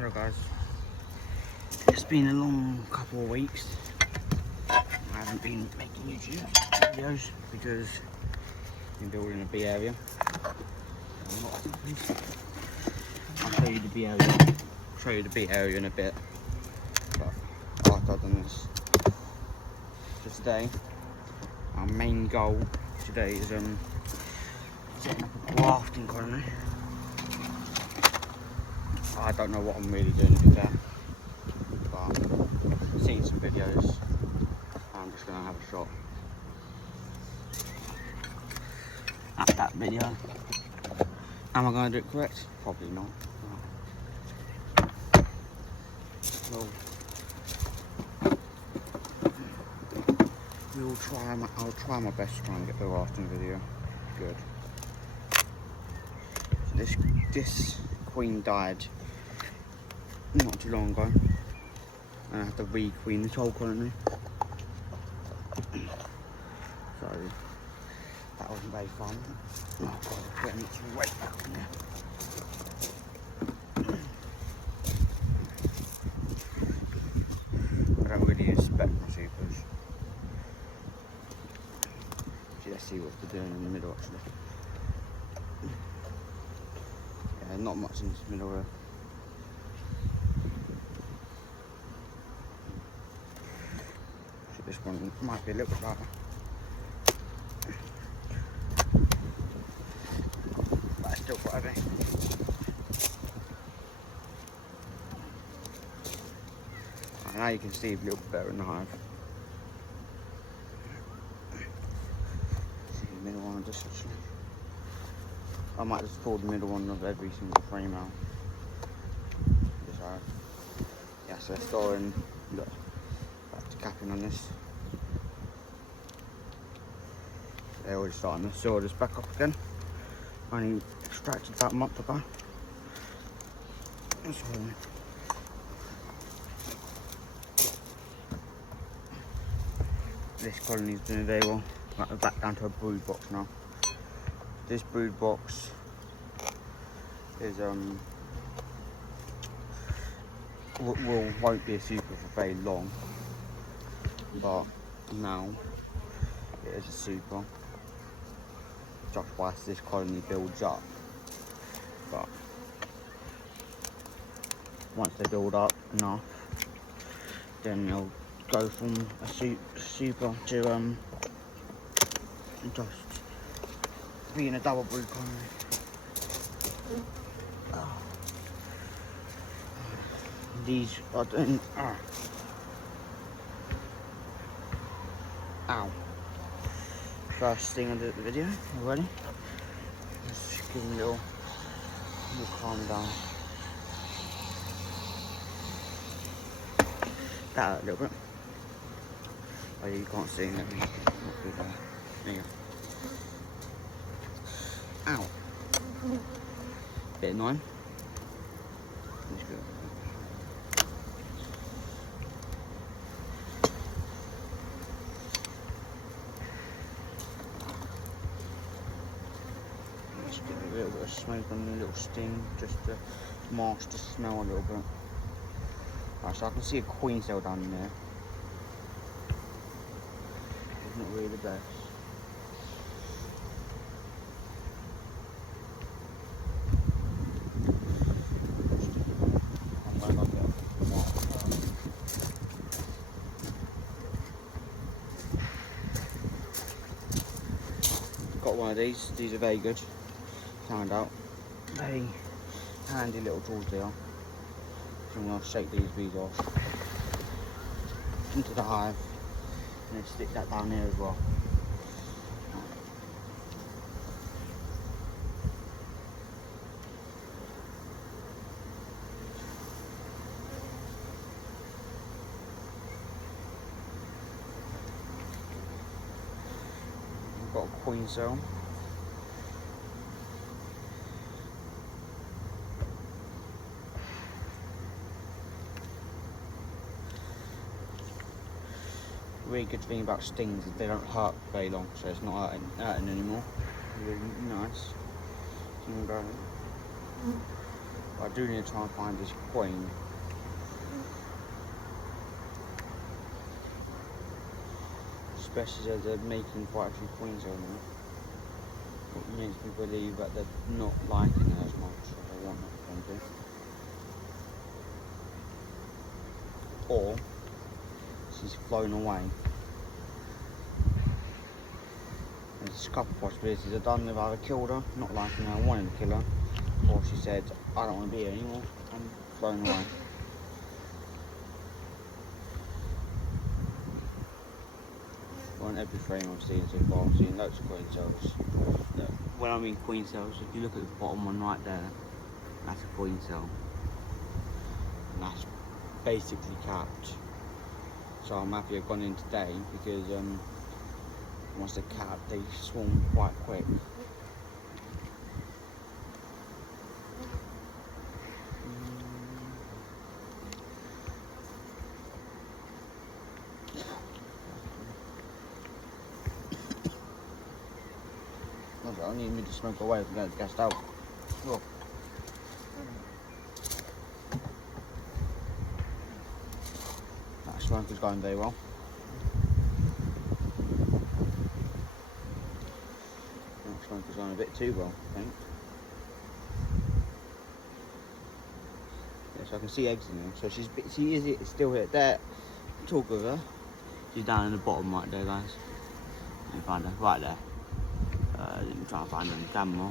Hello guys, it's been a long couple of weeks. I haven't been making YouTube videos because I've been building a bee area. I'll show you the bee area, in a bit. But after I've done this, for today, our main goal today is setting up a grafting colony. I don't know what I'm really doing with that, but I've seen some videos. I'm just going to have a shot at that video. Am I going to do it correct? Probably not. Well, I'll try my best to try and get the rafting video good. So this queen died not too long ago, and I had to re-queen this whole colony. So that wasn't very fun. Oh god, getting some weight back on there. I don't really inspect my supers. Let's see what they're doing in the middle actually. Yeah, not much in this middle here. This one might be a little bit better. But it's still quite heavy. And now you can see a little bit better in the hive. See the middle one of this actually. I might just pull the middle one of every single frame out. This hive. Yeah, so they're storing, look, back to capping on this. They're already starting to sew this back up again. Only extracted that a month ago. So, this colony's doing very well. We're back down to a brood box now. This brood box is won't be a super for very long, but now it is a super. Just whilst this colony builds up, but once they build up enough, then they'll go from a super to just being a double brood colony. These are doing. Ow. First thing I did the video already. Just give them a little calm down. That a little bit. Oh yeah, you can't see me. Not good there. There you go. Ow. Bit annoying. Let's go. Just get a little bit of smoke on the little sting, just to mask the smell a little bit. Right, so I can see a queen cell down there. It's not really the best. Got one of these. These are very good. Found out. Very handy little tools they are. So I'm going to shake these bees off into the hive and then stick that down here as well. I've got a queen cell. Really good thing about stings is they don't hurt very long, so it's not hurting anymore. Really nice. But I do need to try and find this queen. Especially as they're making quite a few queens over now. What makes me believe that they're not liking her as much as I want them to. Or she's flown away. There's a couple of possibilities. I've done with either killed her, not liking her, wanting to kill her, or she said, I don't want to be here anymore, I'm flown away. On every frame I'm seeing so far, I'm seeing loads of queen cells. Look, when I mean queen cells, if you look at the bottom one right there, that's a queen cell. And that's basically capped. So I'm happy I've gone in today because once they're capped, they swarm quite quick. I don't need me to smoke away if I'm getting gassed out. Look. That smoke is going very well. That smoke is going a bit too well, I think. Yeah, so I can see eggs in there. So she is still here. There, talk with her. She's down in the bottom right there, guys. You can find her right there. Let me try and find her on the camera.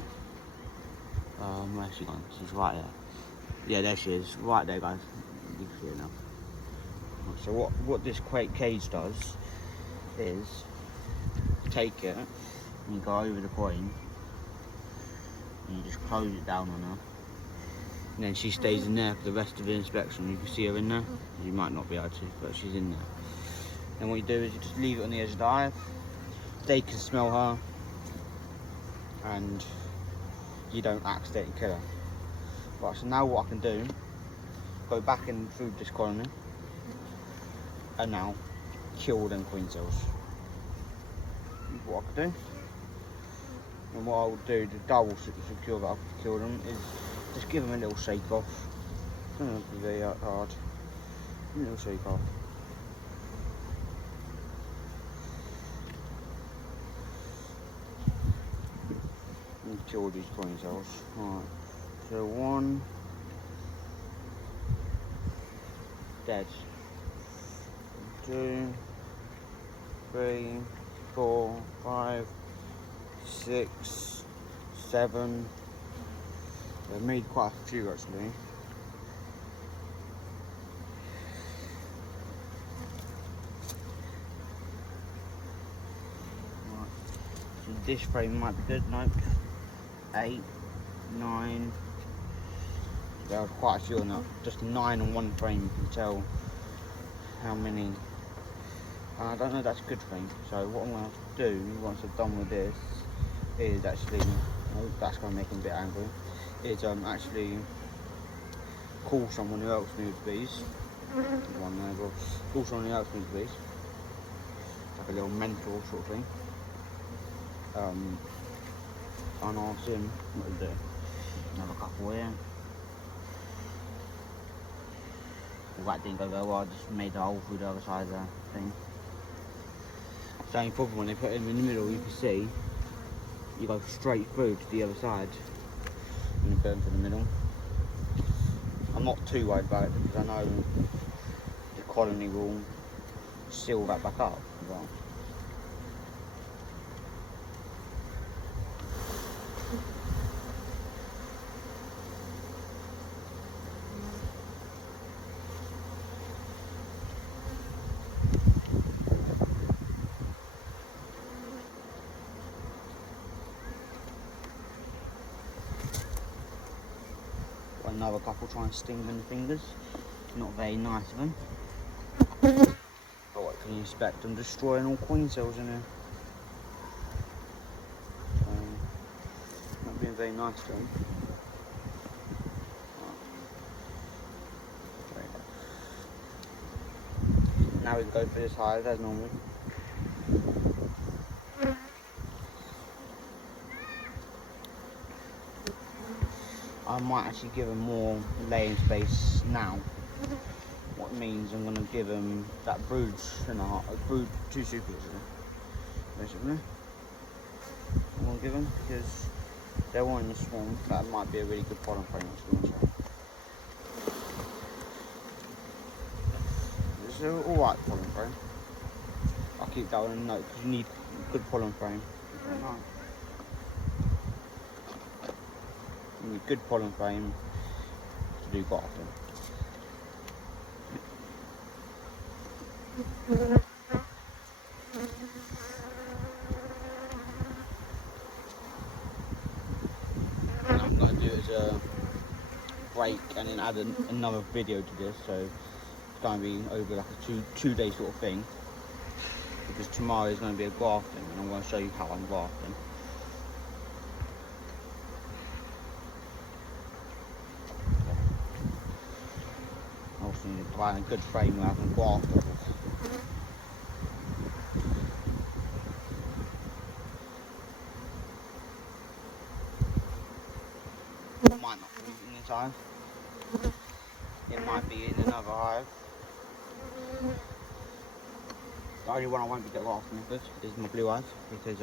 Where's she gone? She's right there. Yeah, there she is. Right there, guys. You can see her now. So what this cage does is take it and you go over the coin and you just close it down on her. And then she stays in there for the rest of the inspection. You can see her in there. You might not be able to, but she's in there. And what you do is you just leave it on the edge of the hive. They can smell her. And you don't accidentally kill her. Right, so now what I can do, go back in through this colony and now kill them queen cells. What I can do, and what I will do to double secure that I've killed them is just give them a little shake off. It's not be very hard. A little shake off. Kill these coin cells. Alright, so one dead. 2, 3, 4, 5, 6, 7. They've made quite a few actually. Right. So this frame might be good, nope. 8, 9. There are quite a few on that. Just 9 on one frame. You can tell how many. I don't know if that's a good thing. So what I'm going to have to do once I've done with this is actually, oh, that's going to make him a bit angry. Is actually call someone who helps me with bees. One there, but call someone who helps me with bees. Like a little mentor sort of thing. And ask him what to do. Another couple here. Well, that didn't go very well, I just made a hole through the other side of the thing. Same problem when they put him in the middle, you can see you go straight through to the other side and you put him to the middle. I'm not too worried about it because I know the colony will seal that back up as well. Another couple try and sting them in the fingers. Not very nice of them. But what can you expect? I'm destroying all queen cells in here. Not being very nice to them. Now we can go for this hive as normal. I might actually give them more laying space now. What means I'm going to give them that brood and a brood 2 supers, basically. I'm going to give them because they're one in the swarm. That might be a really good pollen frame, actually. It's an alright pollen frame. I'll keep that one in a note because you need a good pollen frame. You need a good pollen frame to do grafting. And I'm going to do it as a break and then add another video to this, so it's going to be over like a two-day sort of thing, because tomorrow is going to be a grafting and I'm going to show you how I'm grafting. I also need to find a good frame where I can graft off of. It might not be in this hive. It might be in another hive. The only one I won't be grafting with is my blue hive, because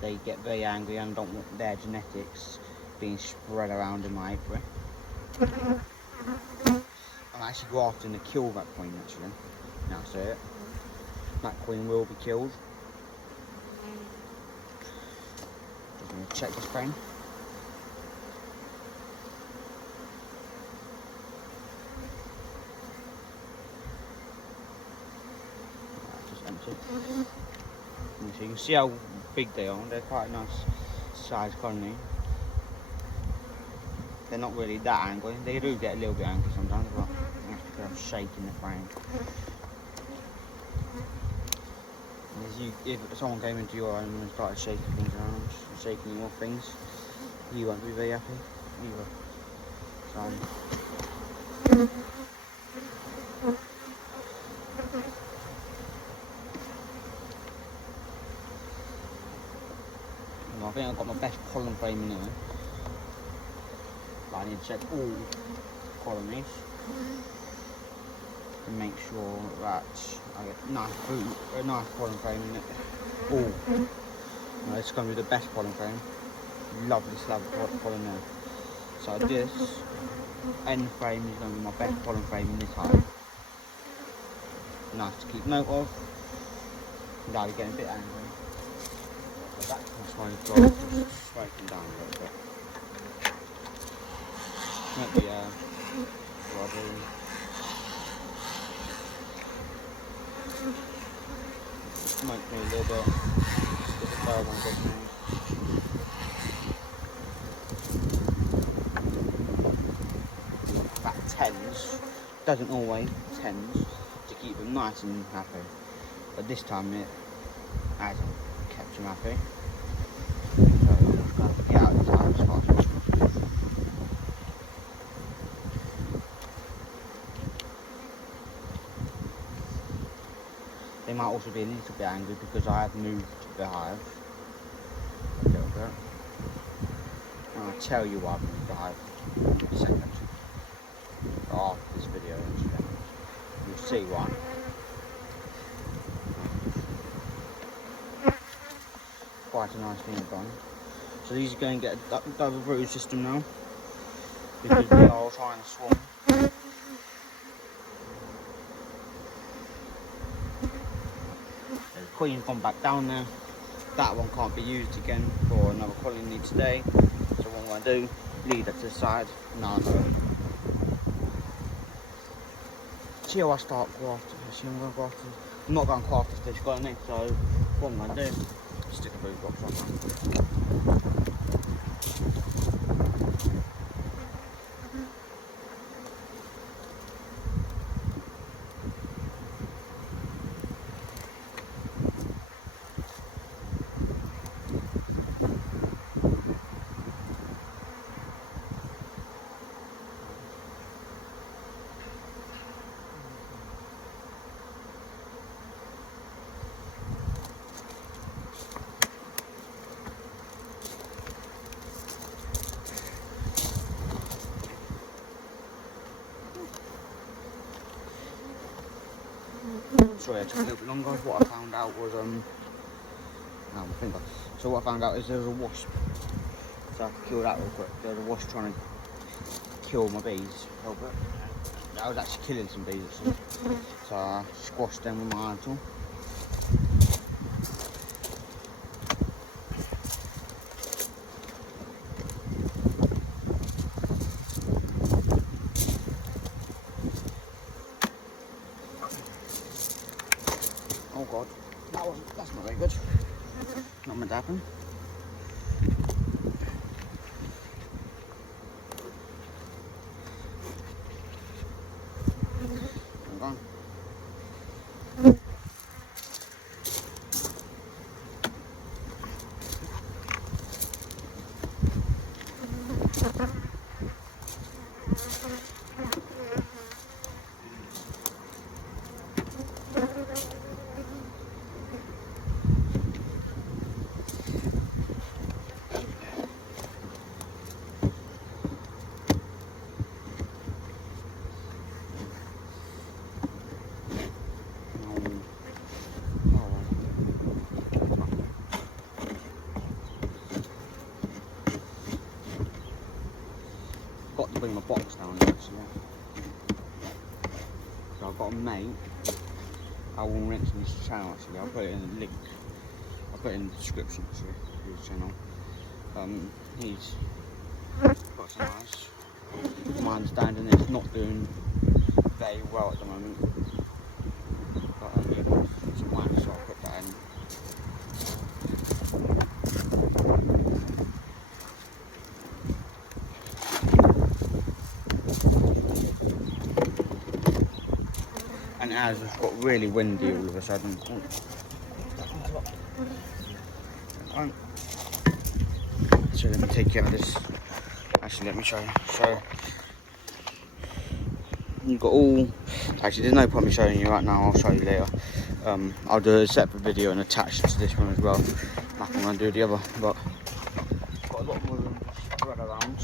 they get very angry and don't want their genetics being spread around in my apiary. I'm actually grafting to kill that queen, actually. Now I say it. That queen will be killed. Just going to check this frame. Just empty. And so you can see how big they are. They're quite a nice size colony. They're not really that angry. They do get a little bit angry sometimes, but that's because I'm shaking the frame. And if someone came into your home and started shaking things around, shaking your things, you won't be very happy either. So, I think I've got my best pollen frame in here. But I need to check all colonies and make sure that I get a nice pollen frame in it. All. Now, it's going to be the best pollen frame. Lovely slab of pollen there. So this end frame is going to be my best pollen frame in this hive. Nice to keep note of. Now we're getting a bit angry. But that's my slowly breaking down a little bit. Maybe Robin. Smoke me a little bit. Get the fire on good now. That tends, doesn't always, tends to keep them nice and happy. But this time it hasn't kept them happy. So I'm going to get out of this hive as fast as possible. They might also be a little bit angry because I have moved the hive a little bit. And I'll tell you why I've moved the hive in a second. After this video, you'll see why. Quite a nice thing done. So these are going to get a double brood system now, because they are all trying to swarm. The queen's gone back down there. That one can't be used again for another colony today. So what I'm going to do, leave that to the side. Now I'm going to see how I start grafting. I'm not going to graft this colony, so what I'm going to do, stick a brood box on that. sorry, I took a little bit longer. What I found out was so what I found out is there was a wasp. So I had to kill that real quick. There was a wasp trying to kill my bees. But I was actually killing some bees actually. So I squashed them with my hand tool. Oh god, that's not very good. Not meant to happen. Gone. Got to bring my box down here actually. So I've got a mate. I will mention his channel actually. I'll put it in the link. I'll put it in the description actually for his channel. He's got some hives. My understanding is not doing very well at the moment. But it's mine, so I'll put that in. And as it's got really windy all of a sudden. So let me take you out of this. Actually, let me show you. So you've got all. Actually, there's no point me showing you right now. I'll show you later. I'll do a separate video and attach it to this one as well. Like I'm gonna do the other, but got a lot more room to spread around,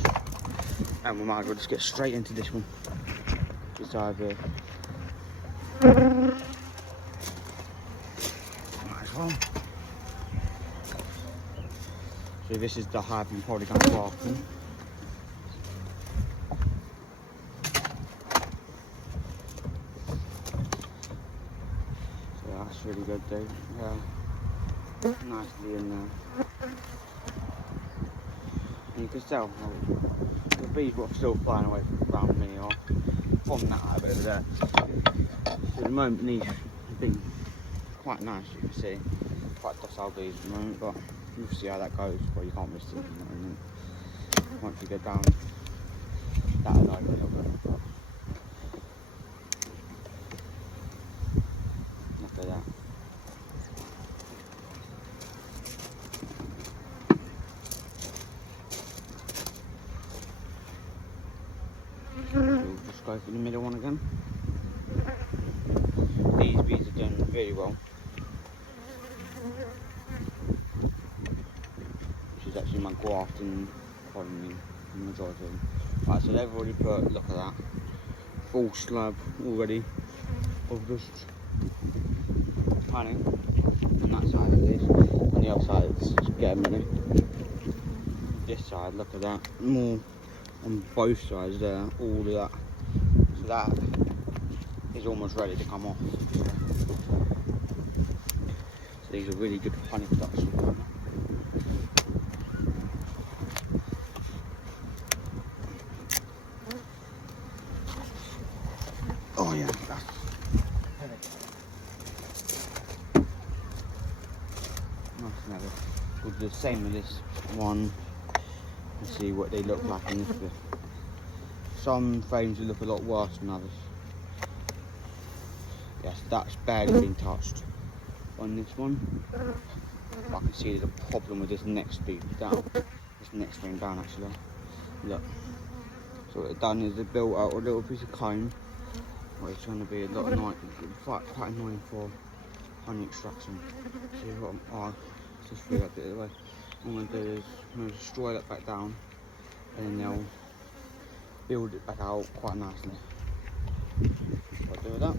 and we might as well just get straight into this one. This hive here. Might as well. So this is the hive I'm probably going to bark in. So that's really good dude. Nicely in there. And you can tell the bees were still flying away from me or from that hive over there. So at the moment these have been quite nice, you can see. Quite docile bees at the moment, but we'll see how that goes. Well, you can't miss it, once you get down that like a little bit. Look at that. So we'll just go for the middle one again. These bees are doing very well. Which is actually my grafting colony, the majority of them. Right, so they've already put, look at that, full slab already of just honey on that side at least. On the other side it's just getting ready. This side, look at that, more on both sides there, all of that. So that is almost ready to come off. So these are really good honey production. Oh yeah, we'll do the same with this one and see what they look like in this bit. Some frames will look a lot worse than others. Yes, that's barely been touched on this one. I can see there's a problem with this next beam down. This next frame down actually. Look. So what it's done is it built out a little piece of comb. Well, it's going to be a lot annoying, quite annoying for honey extraction. So you've got, just throw that bit of the way. What I'm going to do is I'm going to destroy that back down, and then they'll build it back out quite nicely. What I do with that?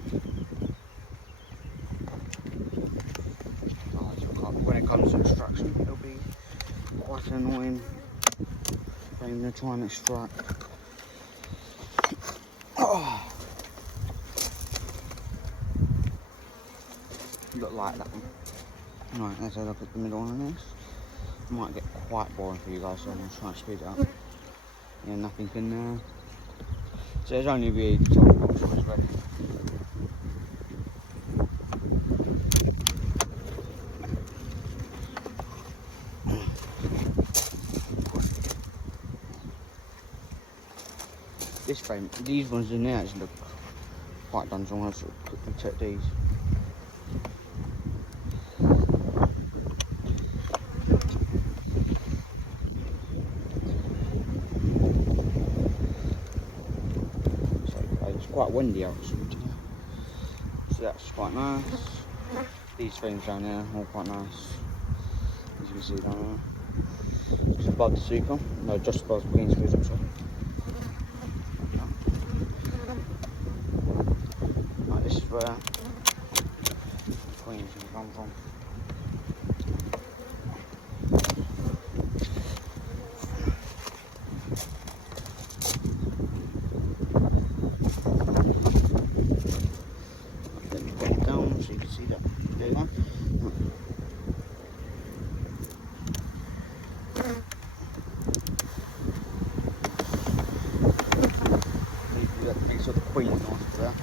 comes to extraction, it'll be quite annoying thing to try and extract. Oh. Look like that one. Right, let's have a look at the middle one on this. Might get quite boring for you guys, so I'm going to try and speed it up. Yeah, nothing can. So there's only really the top box was ready. This frame, these ones in there actually look quite done, so I'm going to sort of quickly check these. So it's quite windy outside, so that's quite nice. These frames down there all quite nice, as you can see down there. Just above the super, no, just above the queen's freezer, sorry. Right, this is where the queens can come from. Let me put it down so you can see that. There you go. The queen after that,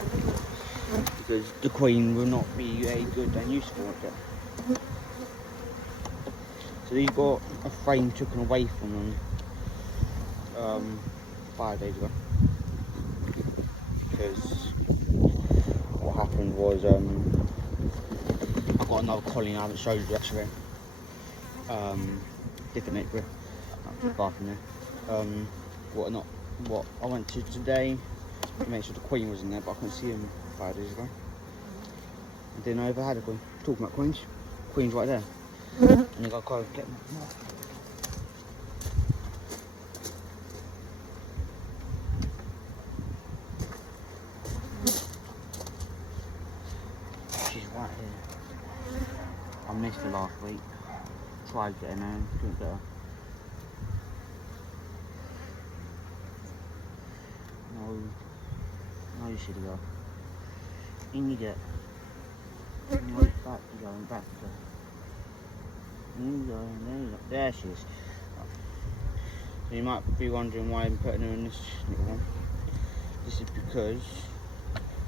because the queen will not be a good and useful at it. So these got a frame taken away from them 5 days ago, because what happened was I got another colony I haven't showed you actually, different neighbour, far from there. What I went to today to make sure the queen was in there, but I couldn't see him 5 days ago. I didn't know I ever had a queen. Talking about queens, queen's right there. And you got to go get them. She's right here. I missed her last week. Tried getting her, couldn't get her. No, you should go. In you get. Back you go, and back you go. In you go, and there you go. There she is. So you might be wondering why I'm putting her in this little one. This is because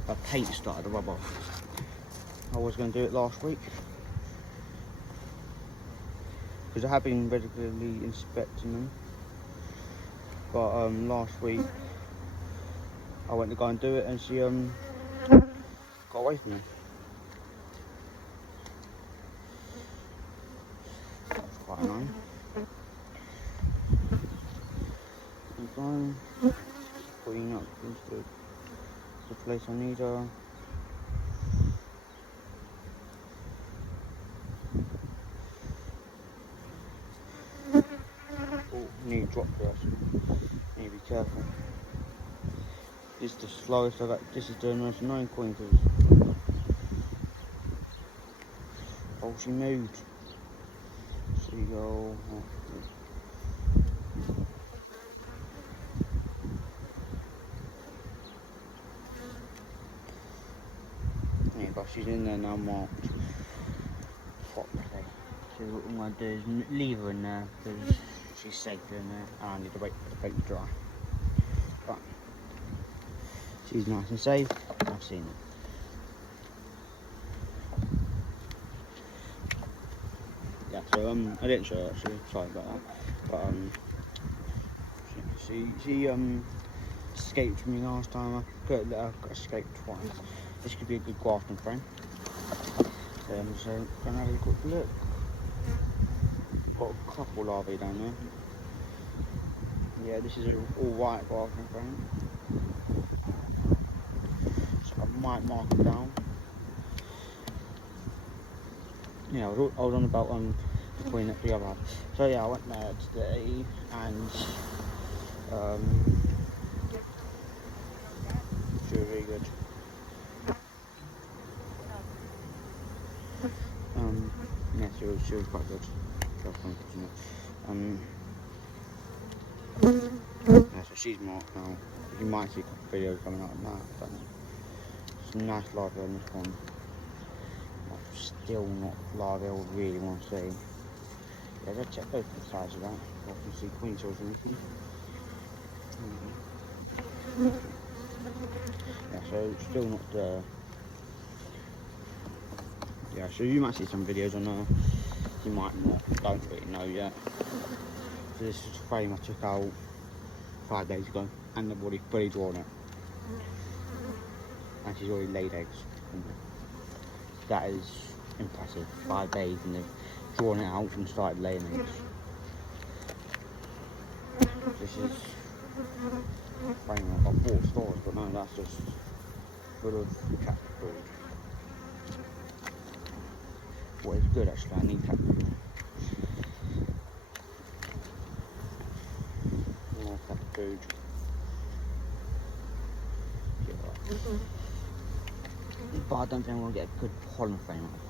her paint started to rub off. I was going to do it last week, because I have been regularly inspecting them. But last week I went to go and do it, and she got away from me. That's quite annoying. And putting up into the place I need her. Oh, need drop there actually. Need to be careful. This is the slowest I got. This is the most annoying queen because oh, she moved. So you go. Yeah, but she's in there now, marked properly. So what I'm going to do is leave her in there because she's safer in there, and I need to wait for the paint to dry. But she's nice and safe. I've seen it. Yeah, so I didn't show her actually. Sorry about that. But she escaped from me last time. I got escaped twice. This could be a good grafting frame. So gonna have a quick look. Got a couple larvae down there. Yeah, this is an all white grafting frame. So I might mark it down. Yeah, I was on about queen at the other half. So yeah, I went there today and she was really good. Yeah, She was quite good. She was unfortunate. Yeah, so she's marked now. You might see a couple of videos coming out of that. But it's a nice larvae on this one. But still not larvae I would really want to see. Yeah, let's check both the sides of that. You can see queen cells in this one. Yeah, so still not there. Yeah, so you might see some videos on there. You might not, don't really know yet. So this is a frame I took out 5 days ago, and I've already fully drawn it. And she's already laid eggs. That is impressive. 5 days and they've drawn it out and started laying eggs. This is a frame I bought stores, but no, that's just full of cat food. What is good actually, I need cat food. More cat food. But I don't think I'm going to get a good pollen frame out.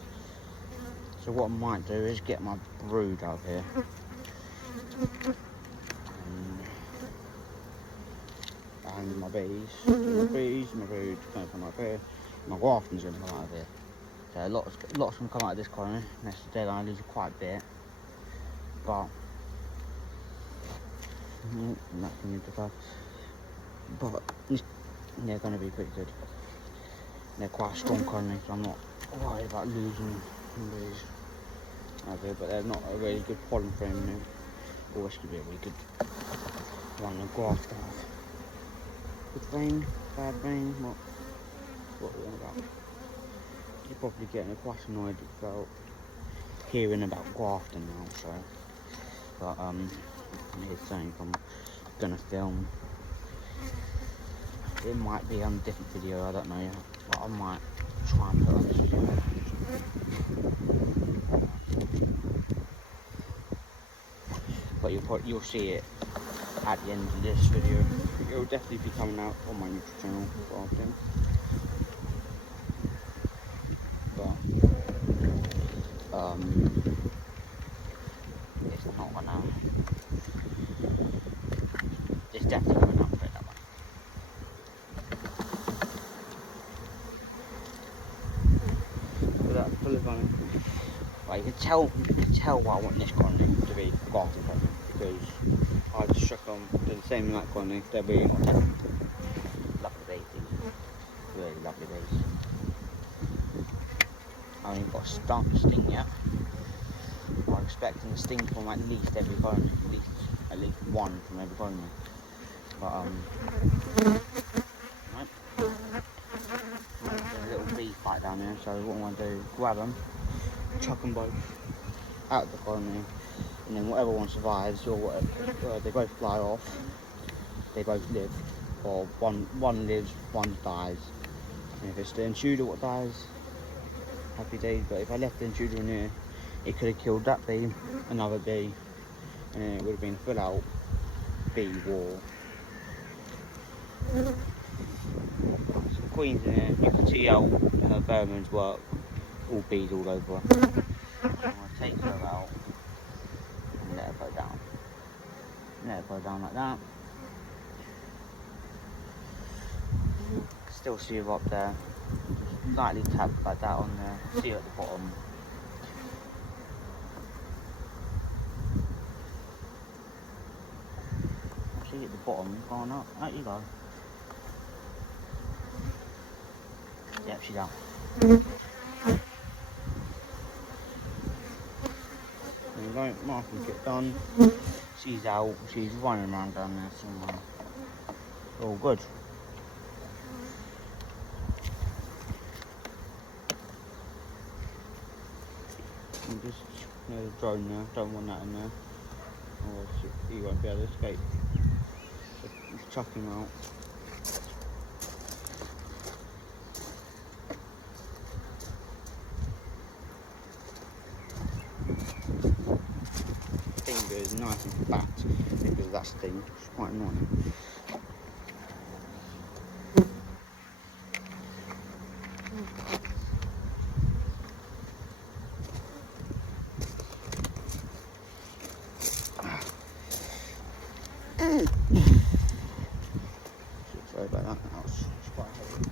So what I might do is get my brood out here. And my bees. My brood going to come up here. My grafting's going to come out of here. So lots going to come out of this colony. Next to dead islands quite a bit. But nothing into that. But they're going to be pretty good. They're quite a strong colony, so I'm not worried about losing bees out there. But they're not a really good pollen frame. Oh, this could be a really good one to graft out. Good vein, bad vein, what are we on about? You're probably getting quite annoyed about hearing about grafting now, so. But here's something I'm gonna film. It might be on a different video, I don't know yet, but I might try and put on this video. But you'll see it at the end of this video. It will definitely be coming out on my YouTube channel often. But it's not gonna. It's definitely coming out, put it that way. But that's full of fun. Right, you can tell why I want this colony to be grafted colony, because I just shook them, did the same in that colony. They're really not dead. Lovely babies, really lovely babies. I haven't got a sting yet. I'm expecting a sting from at least every colony, at least one from every colony. But right. There's a little bee fight down there, so what I'm going to do, grab them, chuck them both out of the colony, and then whatever one survives, or whatever, they both fly off, they both live, or one lives, one dies. And if it's the intruder what dies, happy days. But if I left the intruder in here, it could have killed that bee, another bee, and then it would have been full out bee war. Some queens in here, you can see how her pheromones work, all bees all over her. I'm going to take her out and let her go down. Let her go down like that. Still see her up there. Just lightly tap like that on there. See her at the bottom. See at the bottom, going up. Out you go. Yep, she's out. Marking get done. She's out. She's running around down there somewhere. All good. And just the drone there. Don't want that in there, or he won't be able to escape. So just chuck him out. Is nice and fat because that sting is quite annoying. Sorry about that. That was quite heavy.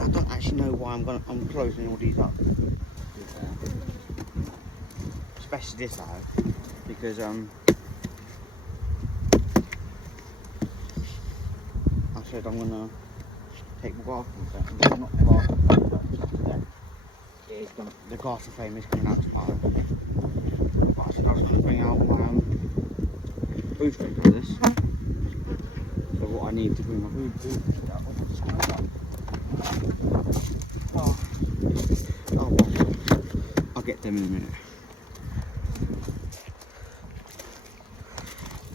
I don't actually know why I'm closing all these up, especially this hive, because I said I'm gonna take the garter frame, not the garter frame, but the garter frame is coming out tomorrow. But I said I was gonna bring out my booster for this. So what I need to bring my booster out. I'll get them in a minute.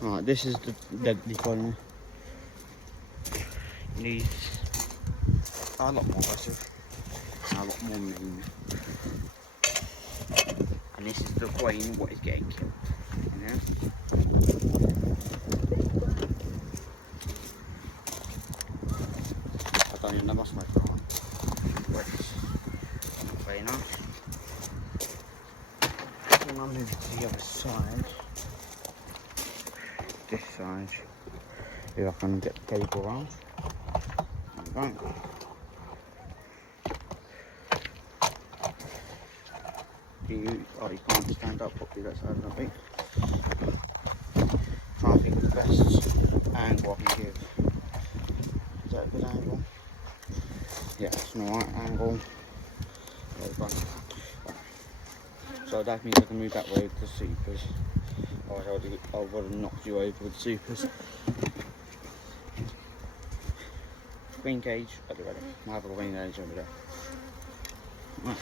Alright, this is the deadly colony. These are a lot more aggressive and a lot more mean. And this is the queen, what is getting killed. You know? I don't even know my smoker on. Very nice. And I'll move to the other side. This side. If I can get the cable around. There we go. You can't stand up properly, that's over a bit. Try and think of the best angle I can give. Is that a good angle? Yeah, it's an alright angle. There we go. So that means I can move that way with the supers. Otherwise I would have knocked you over with the supers. Queen cage at the ready. I have a queen cage over there. Right.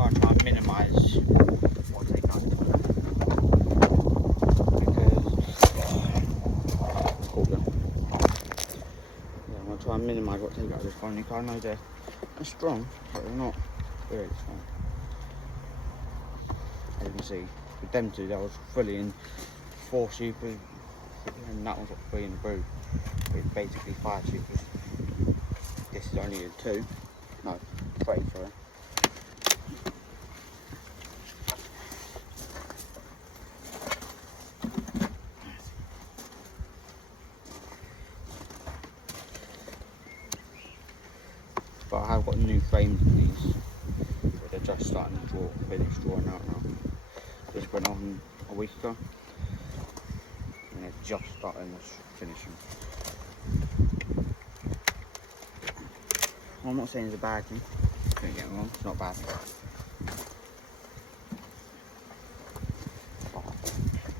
I'll try and minimise what I take out I'm going to try and minimise what I take out of this colony. I know they're strong, but they're not very strong. As you can see, with them two, that was fully in 4 supers, and that one's got 3 in the brood. It's basically 5 supers. This is only a 2, no, 3, sorry. But I have got new frames in these, but they're just starting to finish drawing out now. Just went on a week ago, and they're just starting to finish them. Well, I'm not saying it's a bad thing, don't get me wrong, it's not a bad thing.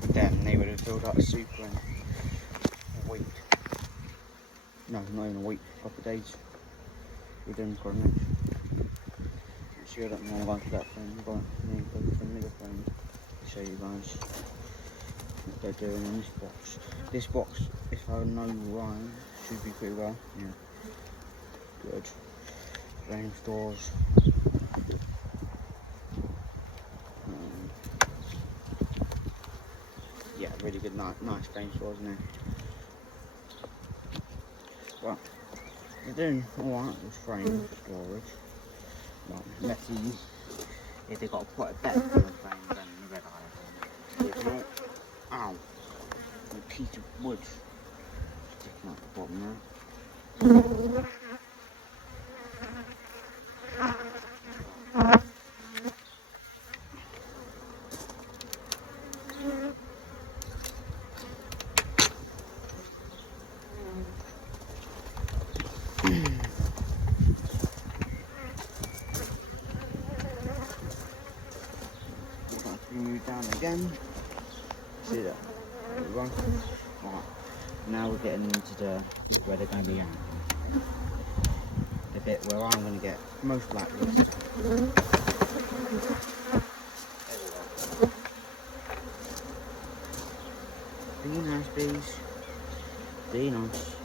But then they would have filled out a super in a week. No, not even a week, a couple of days. With them coordinates. Actually, I don't know about that frame. I'm going to the middle frame to show you guys what they're doing in this box. This box, if I know right, should be pretty well. Yeah, good. Frame stores. Yeah, really good, nice frame stores in there. Well, they're doing alright with frame storage. Not messy. If they've got quite a better frame than the red eye. There's no, ow, a piece of wood sticking out the bottom there. where they're going to be at. The bit where I'm going to get most likely. Be nice, bees. Be nice.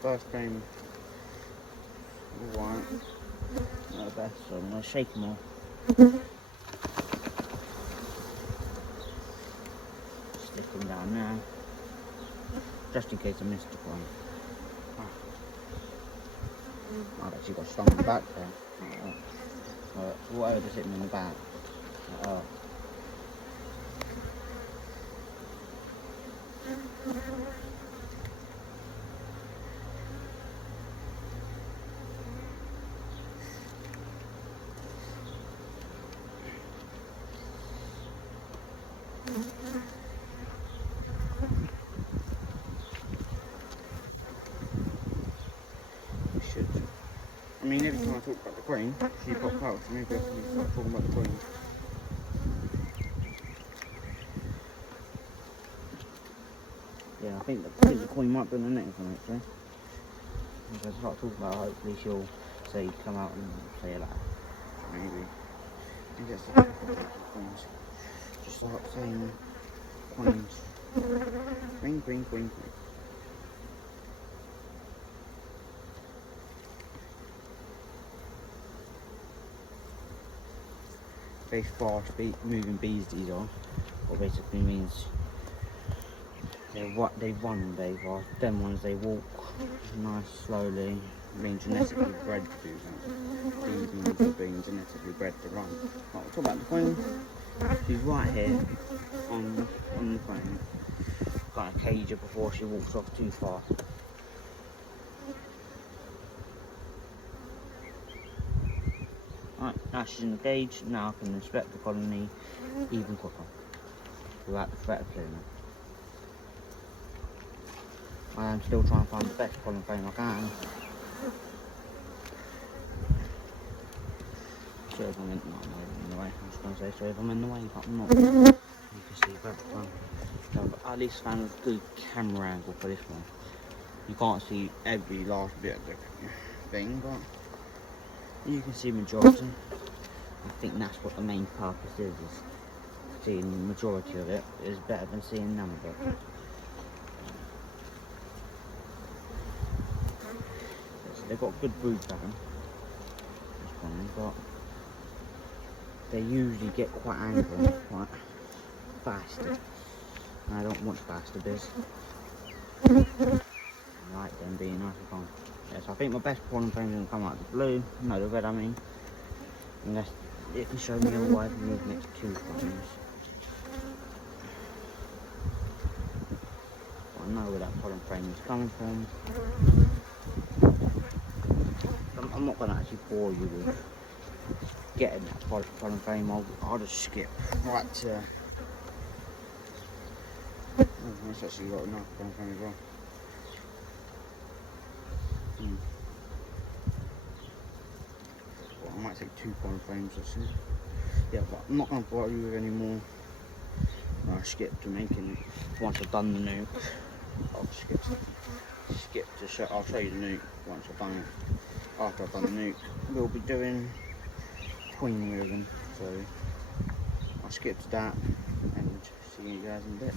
First frame, alright, not the best, so I'm going to shake them all. Stick them down now, just in case I missed one. I've actually got stung in the back there. So whatever's hitting in the back. I mean, every time I talk about the queen, she pops out, so maybe I can start talking about the queen. Yeah, I think the queen might be on the next one, actually. If I start talking about her, hopefully she'll say, come out and say hello. Maybe. I guess that's queens. Just start saying queens. Queen, queen, queen, queen. Very fast moving bees these are, what basically means they run very fast. Them ones they walk nice slowly, being genetically bred to do that. These ones are being genetically bred to run. Right, we'll talk about the queen. She's right here on the frame. Got to cage her before she walks off too far. Right, now she's in the cage, now I can inspect the colony even quicker, without the threat of killing her. I am still trying to find the best pollen frame I can. So if I'm in the way, I was going to say, so if I'm in the way, but I'm not. You can see better. So I at least found a good camera angle for this one. You can't see every last bit of the thing, but you can see majority. I think that's what the main purpose is seeing the majority of it is better than seeing none of it. So they've got good brood pattern, this one, but they usually get quite angry, quite fast. And I don't want faster bees. I like them being nice and calm. Yes, I think my best pollen frame is going to come out of the blue, no, the red I mean. Unless it can show me otherwise, I need next 2 frames. I know where that pollen frame is coming from. I'm not going to actually bore you with getting that pollen frame. I'll just skip right to. Oh, that's actually got enough pollen frame as well. I might take 2 pollen frames actually. Yeah, but I'm not going to bother you with any more. I skipped to making it once I've done the nuke. I'll skip to show. I'll show you the nuke once I've done it. After I've done the nuke, we'll be doing queen moving. So I'll skip to that and see you guys in a bit.